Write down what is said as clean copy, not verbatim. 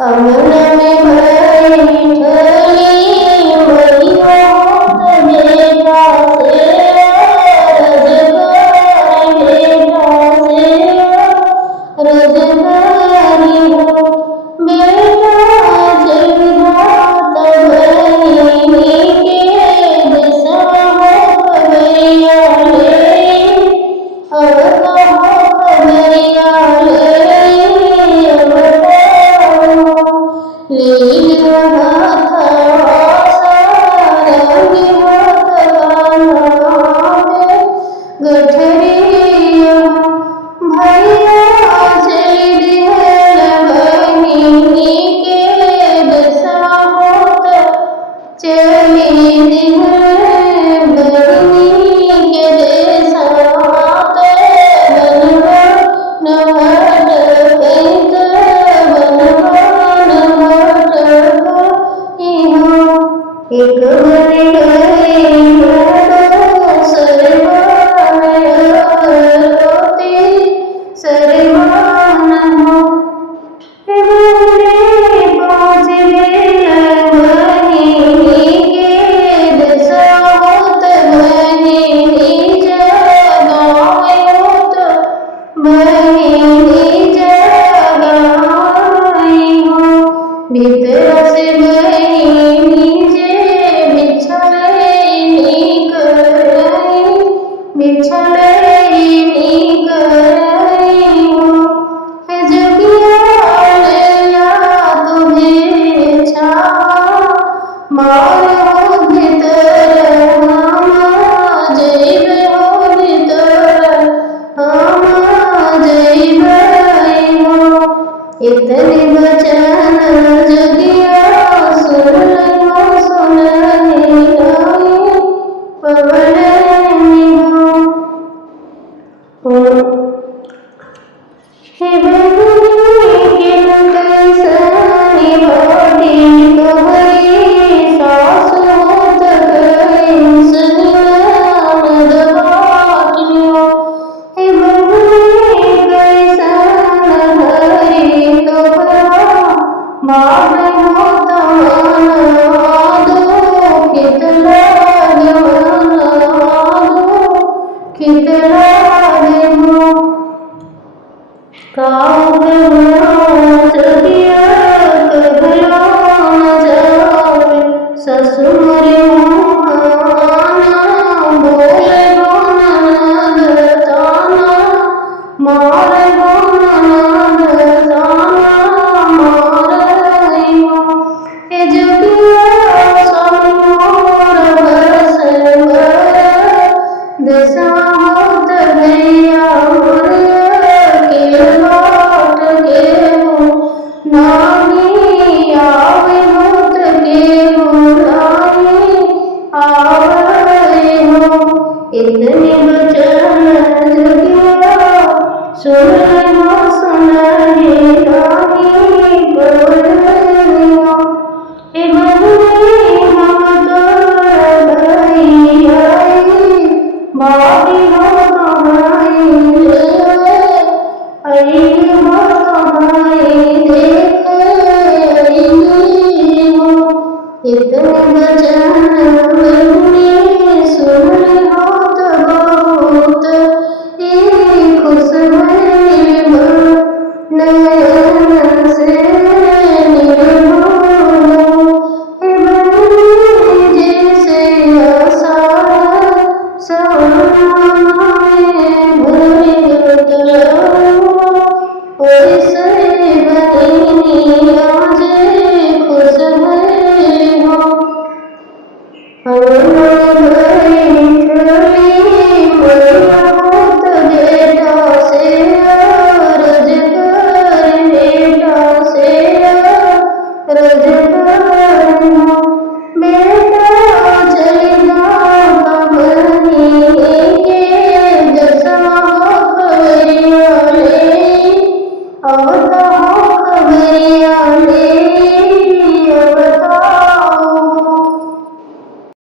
अंगन में बैठली मैया बेटा से रजगारी हो बेटा जगन्नाथ बहिनी के दिशा हो खबरिया ले अब कहो खबरिया ले अब कहो लील हाथ सारंग हाथ कान्हा में गठरिया भैया चल दिहल बहिनी के दशा होत चली दिहल बहिनी के देशा बनवा नवट कैत बनवा नवट एक बन गए सरमान हो बोले पहुँच गए बहिनी के दशा होत बहिनी जगाए होत बहिनी जगाए हो भीतर से बहिनी जे बिछड़नी करई बिछड़नी करई हो जगिया लेला तुम्हें छावा मार हो भीतर हम जइबे हो भीतर हम जइबे हो इतने वचन जगिया सुन पवन हे बहिनी के कैसनी बाटी तोहरी सास होत कैसन नामद बाटियो हे बहिनी कैसन हरी तोहरा मान होत मानवादो कितना ज्ञानादो कितना देहो काऊ जगिया कबला जावे ससुर मुहाना बोले ननद ताना मारे ननद ताना मारे हे जगिया समोर बरसन दशा होत भैया नानी आवे होत के नानी आवे हो इतने वचन जगिया सुनहि नानी बोलिया हे बहिनी हम तोर भैया बाकी हो कहाई आई हो कहाई देख इतने वचन बहिनी सुन होत बहुत खुश भइल नयन से निर्मल हे बहिनी जैसे आषाढ़ सावन भर गया ओइसे बहिनी